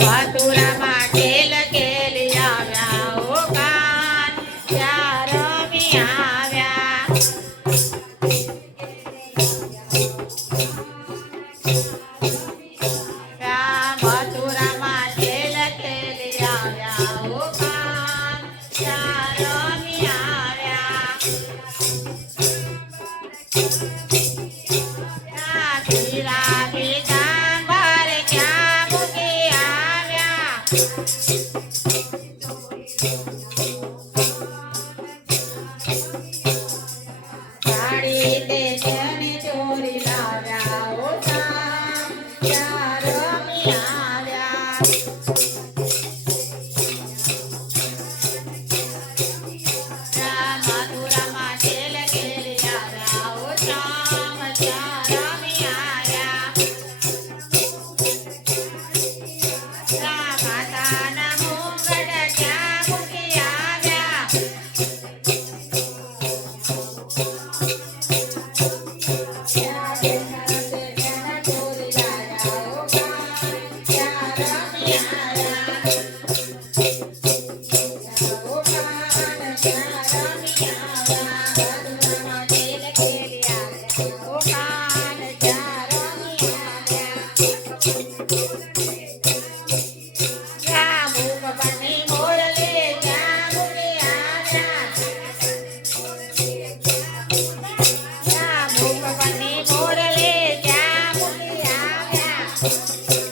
મથુરામાં ખેલ ખેલી આવ્યા ઓ કાન ત્યાં રમી આવ્યા મથુરામાં ખેલ ખેલી આવ્યા ઓ કાન ત્યાં રમી આવ્યા હીરા પીતાંબર ક્યાં મૂકી આવ્યા સાડી તે તેની ચોરી લાવ્યા ઓ કાન ત્યાં રમી આવ્યા મથુરામાં ખેલ ખેલી આવ્યા ઓ શ્યામ ત્યાં રમી આવ્યા માતાના મુંગટ ત્યાં મૂકી આવ્યા ચોરી લાવ્યા ઓ કાન ત્યાં રમી આવ્યા ઓ કાન ત્યાં રમી આવ્યા મથુરામાં ખેલ ખેલી આવ્યા ઓ કાન ત્યાં રમી આવ્યા મૂકપણની મોરલી ત્યાં મૂકી આવ્યા મૂકપણની મોરલી ત્યાં મૂકી આવ્યા